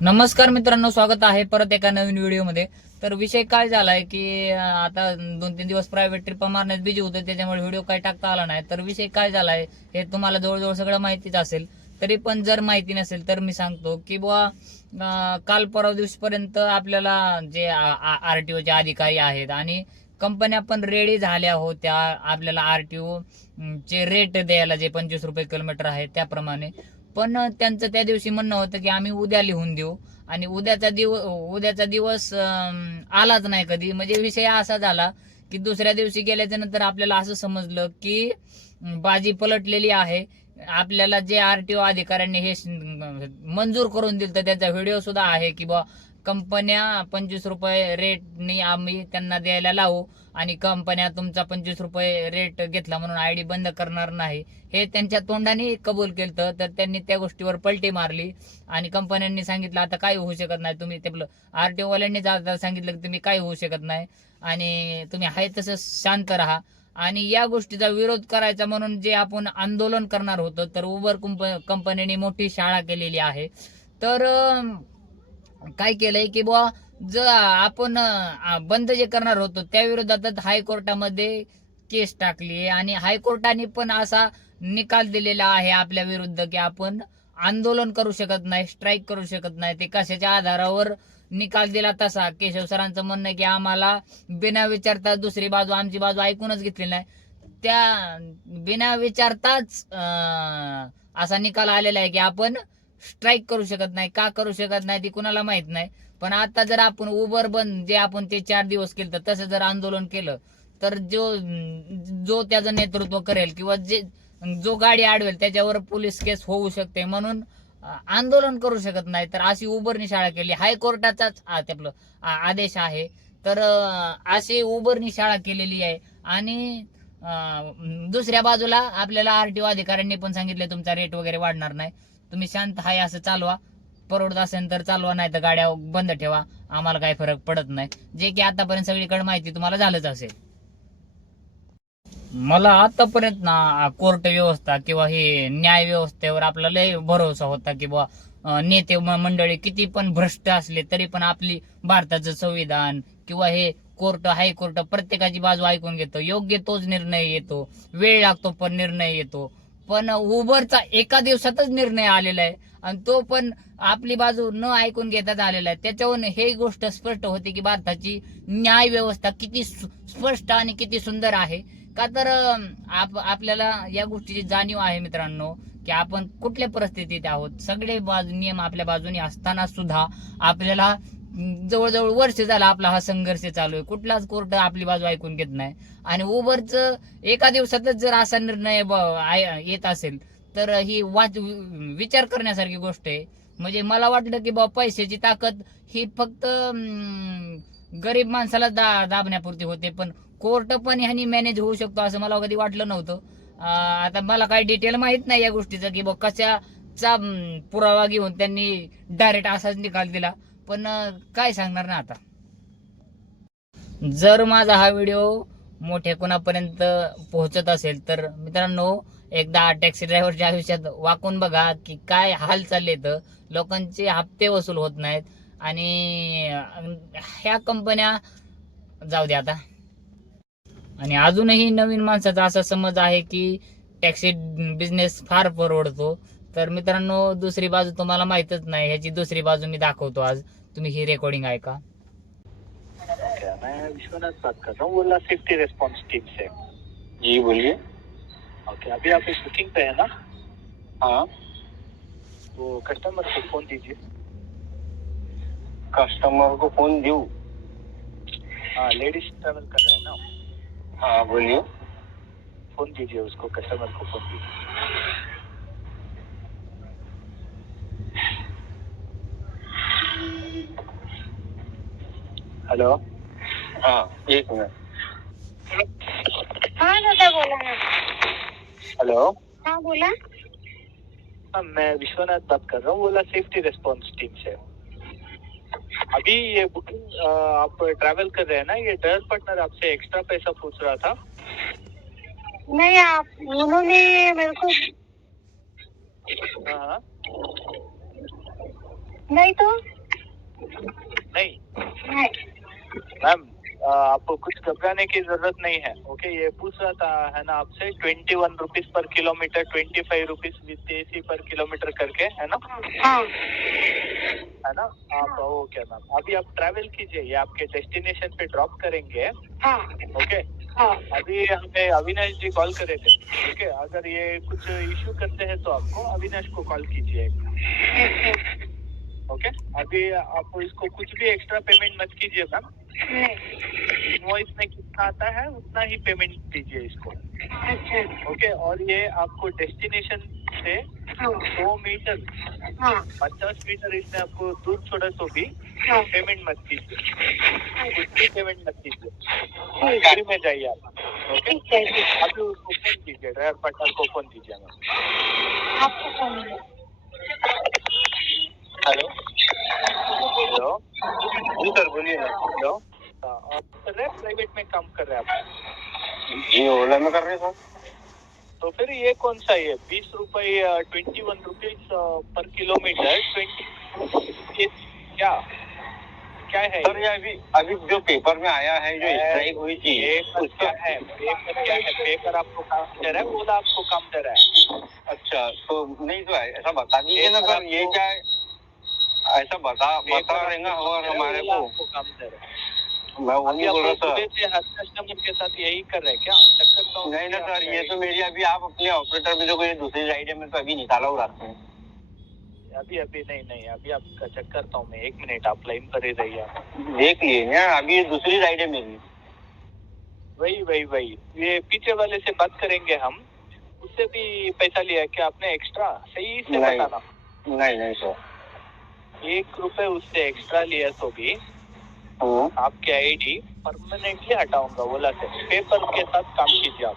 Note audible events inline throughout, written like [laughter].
नमस्कार मित्रांनो स्वागत आहे परत एका नवीन व्हिडिओमध्ये. तर विषय काय झालाय की आता दोन तीन दिवस प्रायव्हेट ट्रिप मारण्यात बिझी होतं त्याच्यामुळे व्हिडिओ काय टाकता आला नाही. तर विषय काय झालाय हे तुम्हाला जवळजवळ सगळं माहितीच असेल. तरी पण जर माहिती नसेल तर मी सांगतो की बुवा काल परवा दिवसपर्यंत आपल्याला जे आर टी ओचे अधिकारी आहेत आणि कंपन्या पण रेडी झाल्या होत्या. आपल्याला आर टी चे रेट द्यायला जे पंचवीस रुपये किलोमीटर आहे त्याप्रमाणे. पण त्यांचं त्या दिवशी म्हणणं होतं की आम्ही उद्या लिहून देऊ. आणि उद्याचा दिवस उद्याचा दिवस आलाच नाही कधी. म्हणजे विषय असा झाला की दुसऱ्या दिवशी गेल्याच्यानंतर आपल्याला असं समजलं की बाजी पलटलेली आहे. आपल्याला जे आरटीओ अधिकाऱ्यांनी हे मंजूर करून दिलं तर त्याचा व्हिडिओ सुद्धा आहे की बा कंपन्या पंचवीस रुपये रेटनी आम्ही त्यांना द्यायला लावू. आणि कंपन्या तुमचा पंचवीस रुपये रेट घेतला म्हणून आयडी बंद करणार नाही. हे त्यांच्या तोंडाने कबूल केलं तर त्यांनी त्या गोष्टीवर पलटी मारली. आणि कंपन्यांनी सांगितलं आता काही होऊ शकत नाही. तुम्ही ते आर टी ओवाल्यांनी जाता सांगितलं की तुम्ही काय होऊ शकत नाही. आणि तुम्ही आहे तसं शांत राहा. आणि या गोष्टीचा विरोध करायचा म्हणून जे आपण आंदोलन करणार होतो तर उबर कंपनीने मोठी शाळा केलेली आहे. तर काय केलंय की बुवा जर आपण बंद जे करणार होतो त्या विरोधात हायकोर्टामध्ये केस टाकली आणि हायकोर्टाने पण असा निकाल दिलेला आहे आपल्या विरुद्ध की आपण आंदोलन करू शकत नाही स्ट्राईक करू शकत नाही. ते कशाच्या आधारावर निकाल दिला तसा? केशव सरांचं म्हणणं आहे की आम्हाला बिना विचारता दुसरी बाजू आमची बाजू ऐकूनच घेतली नाही. त्या बिना विचारताच असा निकाल आलेला आहे की आपण स्ट्राईक करू शकत नाही का करू शकत नाही ती कुणाला माहीत नाही. पण आता जर आपण उबर बंद जे आपण ते चार दिवस केलं तसं जर आंदोलन केलं तर जो जो त्याचं नेतृत्व करेल किंवा जे जो गाडी अडवेल त्याच्यावर पोलीस केस होऊ शकते. म्हणून आंदोलन करू शकत नाही. तर अशी उबरनी शाळा केली. हायकोर्टाचाच आपलं आदेश आहे. तर अशी उबरनी शाळा केलेली आहे. आणि अं, दुसऱ्या बाजूला आपल्याला आरटीओ अधिकाऱ्यांनी पण सांगितले तुमचा रेट वगैरे वाढणार नाही. तुम्ही शांत हाय असं चालवा. परवडत असेल तर चालवा नाही तर गाड्या बंद ठेवा. आम्हाला काही फरक पडत नाही. जे की आतापर्यंत सगळीकडे माहिती तुम्हाला झालंच असेल. मला आतापर्यंत ना कोर्ट व्यवस्था किंवा हे न्याय व्यवस्थेवर आपला लय भरोसा होता की बुवा नेते मंडळी किती पण भ्रष्ट असले तरी पण आपली भारताचं संविधान किंवा हे कोर्ट हायकोर्ट प्रत्येकाची बाजू ऐकून घेतो. योग्य तोच निर्णय येतो. वेळ लागतो पण निर्णय येतो. पण उबरचा एका दिवसातच निर्णय आलेला आहे. आणि तो पण आपली बाजू न ऐकून घेतात आलेला आहे. त्याच्यावरून हे गोष्ट स्पष्ट होते की भारताची न्याय व्यवस्था किती स्पष्ट आणि किती सुंदर आहे. का तर आप आपल्याला या गोष्टीची जाणीव आहे मित्रांनो की आपण कुठल्या परिस्थितीत आहोत. सगळे बाजू नियम आपल्या बाजूने असताना सुद्धा आपल्याला जवळजवळ वर्ष झाला आपला हा संघर्ष चालू आहे. कुठलाच कोर्ट आपली बाजू ऐकून घेत नाही. आणि उबरचं एका दिवसातच जर असा निर्णय येत असेल तर ही वाच विचार करण्यासारखी गोष्ट आहे. म्हणजे मला वाटलं की बाबा पैशाची ताकद ही फक्त गरीब माणसाला दा दाबण्यापुरती होते. पण कोर्ट पण ह्यानी मॅनेज होऊ शकतो असं मला कधी वाटलं नव्हतं. आता मला काही डिटेल माहीत नाही या गोष्टीचं की बा कशाचा पुरावा घेऊन त्यांनी डायरेक्ट असाच निकाल दिला. पण काय सांगणार ना आता? जर माझा हा व्हिडिओ मोठ्या कोणापर्यंत पोहोचत असेल तर मित्रांनो एकदा टॅक्सी ड्रायव्हरच्या आयुष्यात वाकून बघा की काय हाल चालले तर लोकांचे हप्ते वसूल होत नाहीत आणि ह्या कंपन्या जाऊ द्या आता. आणि अजूनही नवीन माणसाचा असा समज आहे की टॅक्सी बिझनेस फार परवडतो. तर मित्रांनो दुसरी बाजू तुम्हाला माहितच नाही ह्याची दुसरी बाजू मी दाखवतो आज. तुम्ही ही रेकॉर्डिंग ऐका. क्या मैं विश्वनाथ बात कर रहा हूँ ओला सेफ्टी रेस्पॉन्स टीम से जी बोलिए। ओके अभी आप इस बुकिंग पे है। ना हाँ वो कस्टमर को फोन दीजिए। कस्टमर को फोन दूँ हाँ लेडीज ट्रैवल कर रहे हैं ना। हाँ बोलिए। फोन दीजिए उसको कस्टमर को फोन दीजिए। हेलो हाँ एक मिनट हाँ दादा बोला ना हेलो हाँ बोला हाँ मैं विश्वनाथ बात कर रहा हूँ बोला सेफ्टी रेस्पॉन्स टीम से अभी ये बुकिंग आप ट्रैवल कर रहे हैं ना ये ड्राइवर पार्टनर आपसे एक्स्ट्रा पैसा पूछ रहा था नहीं आप उन्होंने मेरे को हाँ। नहीं तो? नहीं। नहीं। मैम आपको कुछ घबराने की ज़रूरत नहीं है ओके? ये पूछ रहा था है ना आपसे? Twenty one rupees per kilometre twenty five rupees with AC per kilometre करके है ना? हाँ। है ना? आप ओके मैम। अभी आप ट्रैवल कीजिए ये आपके डेस्टिनेशन पे ड्रॉप करेंगे हाँ। ओके? हाँ। अभी हमें अविनाश जी कॉल करे थे ओके? अगर ये कुछ इश्यू करते हैं तो आपको अविनाश को कॉल कीजिए ओके? अभी आप इसको कुछ भी एक्स्ट्रा पेमेंट मत कीजिए मैम नहीं। इनवॉइस में कितना आता है उतना ही पेमेंट दीजिए इसको। अच्छा। ओके? और ये आपको डेस्टिनेशन से हाँ। दो मीटर हाँ। पचास मीटर इसमें आपको दूर छोड़ा तो भी हाँ। पेमेंट मत कीजिए। कुछ भी पेमेंट मत कीजिए। है फ्री में जाइए आप। ओके? है है। अभी उसको फ़ोन कीजिए ड्राइवर पार्टनर को फ़ोन कीजिए मैम आपको फ़ोन हेलो हेलो जी सर बोलिए ना। हेलो प्राइवेट में काम कर रहे हैं आप? जी ओला में कर रहे हैं सर। तो फिर ये कौन सा है? बीस रुपये twenty one rupees per kilometre twenty क्या? क्या है सर ये अभी अभी जो पेपर में आया है जो स्ट्राइक हुई थी उसका है? पेपर क्या है? पेपर आपको काम दे रहा है ओला आपको काम दे रहा है। अच्छा तो नहीं तो ऐसा बता दीजिए ना सर ये क्या है? ऐसा बता बता रहे ना और हमारे को। काम दे रहा मैं वो अभी नहीं बोल रहा के साथ यही कर क्या? चक्कर तो नहीं ना सर ये तो मेरी अभी आप अपने ऑपरेटर में जो कोई दूसरी राइड है मैं तो अभी निकाला हूँ में। अभी अभी नहीं नहीं अभी आपका चेक करता हूँ मैं एक मिनट आप लाइन पर ही रहिए। देख लिए ना अभी दूसरी राइड है मेरी। वही वही वही। ये पीछे वाले से बात करेंगे हम। उससे भी पैसा लिया क्या आपने? एक्स्ट्रा सही से। बताना। नहीं नहीं सर एक रुपए उससे एक्स्ट्रा लिया तो भी आपके आईडी परमानेंटली हटाऊँगा ओला से पेपर के साथ काम कीजिए आप।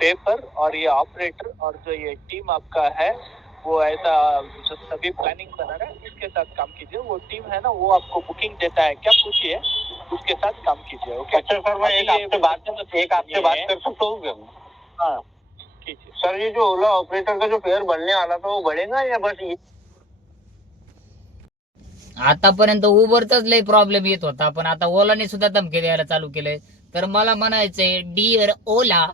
पेपर और ये ऑपरेटर और जो ये टीम आपका है वो ऐसा जो सभी प्लानिंग बना रहा है इसके साथ काम कीजिए। वो टीम है ना वो आपको बुकिंग देता है। क्या पूछिए? उसके साथ काम कीजिए ओके अच्छा सर मैं एक आपसे बात एक आपसे बात कर सकता हूँ क्या? हाँ सर ये जो ओला ऑपरेटर का जो फेयर बढ़ने वाला था वो बढ़ेगा या बस आतापर्यंत उबरचाच लय प्रॉब्लेम येत होता. पण आता ओलाने सुद्धा धमकी द्यायला चालू केलंय. तर मला म्हणायचंय डिअर ओला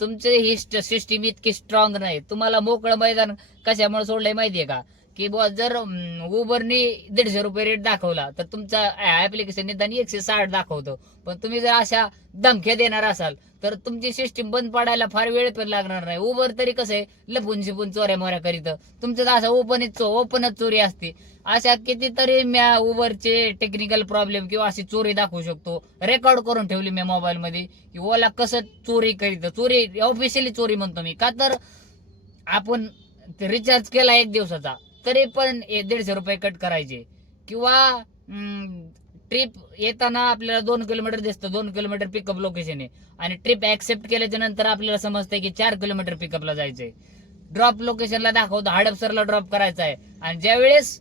तुमचे ही सिस्टीम इतकी स्ट्रॉंग नाही. तुम्हाला मोकळं मैदान कशामुळे सोडलंय माहितीये का? की बुवा जर उबरनी दीडशे रुपये रेट दाखवला तर तुमचा ऍप्लिकेशन निदान एकशे साठ दाखवतो. पण तुम्ही जर अशा धमक्या देणार असाल तर तुमची सिस्टीम बंद पडायला फार वेळ पण लागणार नाही. उबर तरी कसं आहे लपून शिपून चोऱ्या मोऱ्या करीत. तुमचं तर असं ओपनच ओपनच चोरी असते. अशा कितीतरी म्या उबरचे टेक्निकल प्रॉब्लेम किंवा अशी चोरी दाखवू शकतो. रेकॉर्ड करून ठेवली मी मोबाईलमध्ये की ओला कसं चोरी करीत. चोरी ऑफिशियली चोरी म्हणतो मी. का तर आपण रिचार्ज केला एक दिवसाचा. तरी पण दीडशे रुपये कट करायचे. किंवा ट्रिप येताना आपल्याला दोन किलोमीटर दिसतं दोन किलोमीटर पिकअप लोकेशन आहे. आणि ट्रिप ऍक्सेप्ट केल्याच्यानंतर आपल्याला समजतंय की चार किलोमीटर पिकअपला जायचंय. ड्रॉप लोकेशनला दाखवतो हडपसरला ड्रॉप करायचा आहे. आणि ज्यावेळेस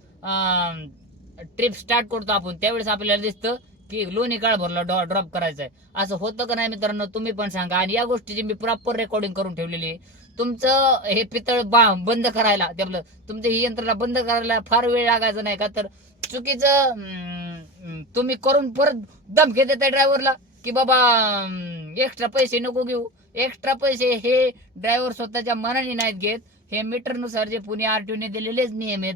ट्रिप स्टार्ट करतो आपण त्यावेळेस आपल्याला दिसतं की लोणी काळभरला ड्रॉप करायचा आहे असं होतं का नाही मित्रांनो तुम्ही पण सांगा. आणि या गोष्टीची मी प्रॉपर रेकॉर्डिंग करून ठेवलेली आहे. तुमचं हे पितळ बाम बंद करायला ते आपलं तुमचं ही यंत्रणा बंद करायला फार वेळ लागायचा नाही का? तर चुकीचं तुम्ही करून परत धमकी देताय ड्रायव्हरला की बाबा एक्स्ट्रा पैसे नको घेऊ. एक्स्ट्रा पैसे हे ड्रायव्हर स्वतःच्या मनाने नाहीत घेत. हे मीटरनुसार जे पुणे आरटीओने दिलेलेच नियम आहेत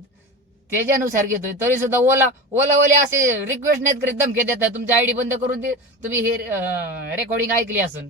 त्याच्यानुसार घेतोय. तरी सुद्धा ओला ओला ओले असे रिक्वेस्ट नाहीत करीत धमकी देतात तुमची आयडी बंद करून दे. तुम्ही हे रेकॉर्डिंग ऐकली असून.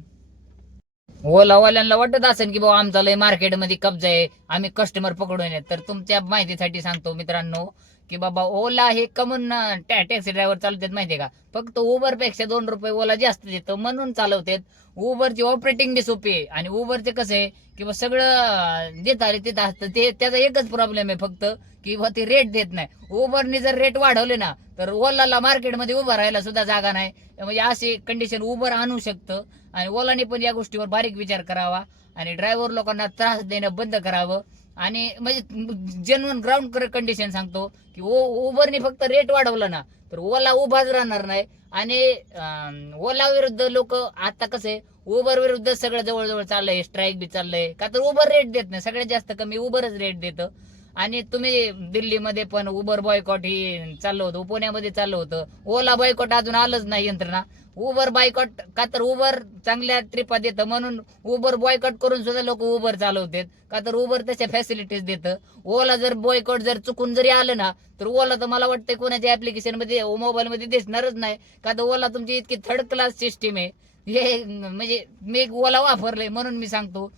ओलावाल्यांना वाटत असेल की बाबा आमचा लय मार्केटमध्ये कब्जा आहे आम्ही कस्टमर पकडून येत. तर तुमच्या माहितीसाठी सांगतो मित्रांनो की बाबा ओला हे कमन टॅक्सी ड्रायव्हर चालवतात माहितीये का? फक्त उबरपेक्षा दोन रुपये ओला जास्त देतं म्हणून चालवतात. उबरची ऑपरेटिंग बी सोपी आहे. आणि उबरचे कसं आहे की बा सगळं देत आले तिथं असतं. ते त्याचा एकच प्रॉब्लेम आहे फक्त की बा ते रेट देत नाही. उबरने जर रेट वाढवले ना तर ओलाला मार्केटमध्ये उभं राहायला सुद्धा जागा नाही. म्हणजे अशी कंडिशन उबर आणू शकतं. आणि ओलाने पण या गोष्टीवर बारीक विचार करावा. आणि ड्रायव्हर लोकांना त्रास देणं बंद करावं. आणि म्हणजे जेन्युन ग्राउंड कंडिशन सांगतो की ओ उबरने फक्त रेट वाढवला ना तर ओला उभाच राहणार नाही. आणि ओला विरुद्ध लोक आता कसं आहे उबर विरुद्ध सगळं जवळजवळ चाललंय स्ट्राईक बी चाललंय. का तर उबर रेट देत नाही सगळ्यात जास्त कमी उबरच रेट देतं. आणि तुम्ही दिल्लीमध्ये पण उबर बॉयकॉट ही चाललं होतं पुण्यामध्ये चाललं होतं. ओला बॉयकॉट अजून आलंच नाही यंत्रणा. उबर बायकॉट का तर उबर चांगल्या ट्रिपा देतं म्हणून उबर बॉयकॉट करून सुद्धा लोक उबर चालवतात. का तर उबर तशा फॅसिलिटीज देतं. ओला जर बॉयकॉट जर चुकून जरी आलं ना तर ओला तर मला वाटतं कोणाच्या ऍप्लिकेशनमध्ये मोबाईल मध्ये दिसणारच नाही. का तर ओला तुमची इतकी थर्ड क्लास सिस्टीम आहे. हे म्हणजे मी एक ओला वापरलंय म्हणून मी सांगतो.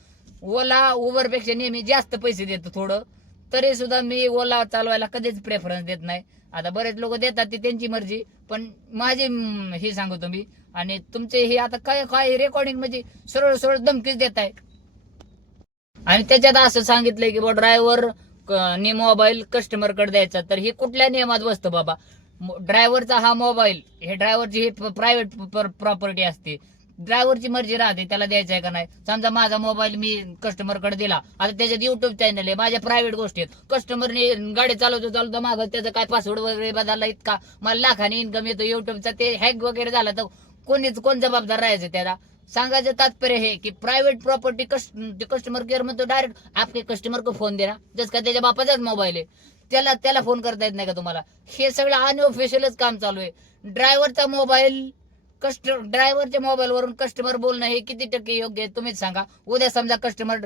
ओला उबरपेक्षा नेहमी जास्त पैसे देतो थोडं. तरी सुद्धा मी ओला चालवायला कधीच प्रेफरन्स देत नाही. आता बरेच लोक देतात ती त्यांची मर्जी पण माझी हे सांगतो मी आणि तुमचे हे आता काय काय रेकॉर्डिंग म्हणजे सरळ सरळ धमकीच देत आहे आणि त्याच्यात असं सांगितलंय की बा ड्रायव्हर ने मोबाईल कस्टमरकडे द्यायचा तर हे कुठल्या नियमात बसतं बाबा? ड्रायव्हरचा हा मोबाईल हे ड्रायव्हरची ही प्रायव्हेट प्रॉपर्टी असते. ड्रायव्हरची मर्जी राहते त्याला द्यायचं आहे का नाही? समजा माझा मोबाईल मी कस्टमरकडे दिला आता त्याच्यात युट्यूब चॅनल आहे माझ्या प्रायव्हेट गोष्टी आहेत. कस्टमरने गाडी चालवतो चालवतो माग त्याचा काय पासवर्ड वगैरे बदलला इतका? मला लाखाने इन्कम येतो युट्यूबचा ते हॅक वगैरे झाला तर कोणीच कोण जबाबदार राहायचं त्याला? सांगायचं तात्पर्य हे की प्रायव्हेट प्रॉपर्टी कस्टमर केअर म्हणतो डायरेक्ट आपके कस्टमर को फोन देना जस का त्याच्या बापाचाच मोबाईल आहे. त्याला त्याला फोन करता येत नाही का तुम्हाला? हे सगळं अनऑफिशियलच काम चालू आहे. ड्रायव्हरचा मोबाईल कस्ट ड्रायव्हरच्या मोबाईलवरून कस्टमर बोलणं हे किती टक्के योग्य आहे तुम्हीच सांगा. उद्या समजा कस्टमर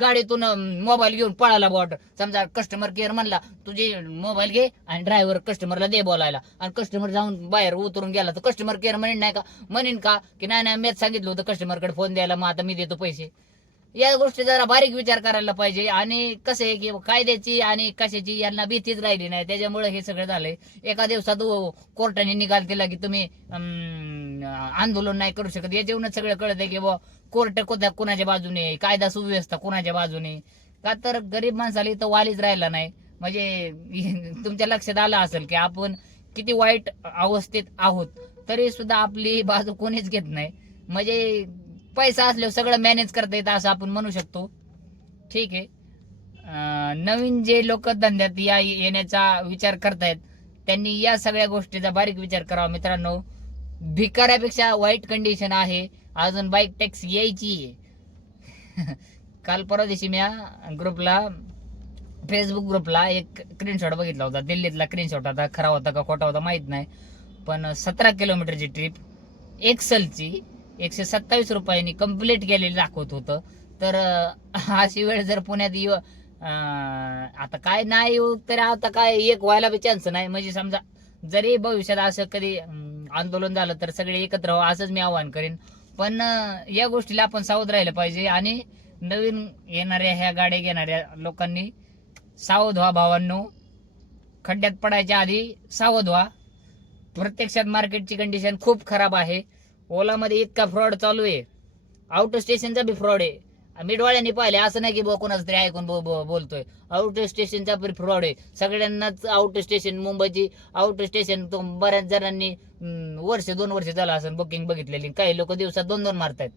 गाडीतून मोबाईल घेऊन पळाला बॉट समजा कस्टमर केअर म्हणला तुझे मोबाईल घे आणि ड्रायव्हर कस्टमरला दे बोलायला. आणि कस्टमर जाऊन बाहेर उतरून गेला तर कस्टमर केअर म्हणेन नाही का? म्हणेन का? की नाही नाही मॅच सांगितलं होतं कस्टमरकडे फोन द्यायला मग आता मी देतो पैसे. या गोष्टी जरा बारीक विचार करायला पाहिजे. आणि कसं आहे की कायद्याची आणि कशाची यांना भीतीच राहिली नाही. त्याच्यामुळे हे सगळं झालंय. एका दिवसात कोर्टाने निकाल केला की तुम्ही आंदोलन नाही करू शकत. याच्यावरूनच सगळं कळत आहे की बुवा कोर्ट कोणत्या कोणाच्या बाजूने कायदा सुव्यवस्था कोणाच्या बाजूने का तर गरीब माणसाला इथं वालीच राहिला नाही. म्हणजे [laughs] तुमच्या लक्षात आलं असेल की आपण किती वाईट अवस्थेत आहोत. तरी सुद्धा आपली बाजू कोणीच घेत नाही. म्हणजे पैसा असल्यावर सगळं मॅनेज करता येतं असं आपण म्हणू शकतो. ठीक आहे. नवीन जे लोक धंद्यात या येण्याचा विचार करतायत त्यांनी या सगळ्या गोष्टीचा बारीक विचार करावा मित्रांनो. भिकाऱ्यापेक्षा वाईट कंडिशन आहे. अजून बाईक टॅक्स यायची आहे. [laughs] काल परवा दिवशी मी ग्रुपला फेसबुक ग्रुपला एक स्क्रीनशॉट बघितला होता. दिल्लीतला स्क्रीनशॉट होता. खरा होता का खोटा होता माहीत नाही. पण सतरा किलोमीटरची ट्रिप एक्सलची एकशे सत्तावीस रुपयांनी कंप्लीट केलेलं दाखवत होतं. तर [laughs] अशी वेळ जर पुण्यात येऊ आता काय नाही येऊ तरी आता काय एक व्हायला बी चान्स नाही. म्हणजे समजा जरी भविष्यात असं कधी आंदोलन झालं तर सगळे एकत्र व्हा असंच मी आवाहन करेन. पण या गोष्टीला आपण सावध राहिलं पाहिजे आणि नवीन येणाऱ्या ह्या गाड्या घेणाऱ्या लोकांनी सावध व्हा भावांनो. खड्ड्यात पडायच्या आधी सावध व्हा. प्रत्यक्षात मार्केटची कंडिशन खूप खराब आहे. ओलामध्ये इतका फ्रॉड चालू आहे. आउट स्टेशनचा बी फ्रॉड आहे. मी डोळ्यांनी पाहिले असं नाही की बो कोणाच तरी ऐकून बो- बो- बोलतोय. आउट स्टेशनचा बी फ्रॉड आहे. सगळ्यांनाच आउट स्टेशन मुंबईची आउट स्टेशन तो बऱ्याच जणांनी वर्ष दोन वर्ष झालं असं बुकिंग बघितलेली. काही लोक दिवसात दोन दोन मारतायत.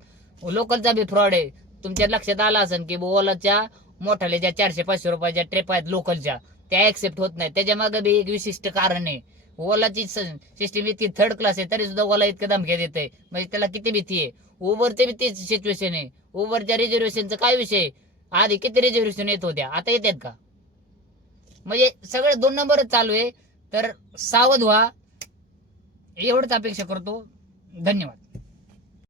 लोकलचा बी फ्रॉड आहे. तुमच्या लक्षात आला असेल की ओलाच्या मोठाले ज्या चारशे पाचशे रुपयाच्या ट्रिप आहेत लोकलच्या. त्या ॲक्सेप्ट होत नाही. त्याच्यामागे बी एक विशिष्ट कारण आहे. ओलाची सिस्टीम इतकी थर्ड क्लास आहे तरी सुद्धा ओला इतकं धमक्या देत आहे म्हणजे त्याला किती भीती आहे? उबरचे बी सिच्युएशन आहे. उबरच्या रिझर्वेशनचा काय विषय आधी किती रिझर्वेशन येत होत्या? आता येतात का? म्हणजे सगळे दोन नंबरच चालू आहे. तर सावध व्हा. एवढंच अपेक्षा करतो. धन्यवाद.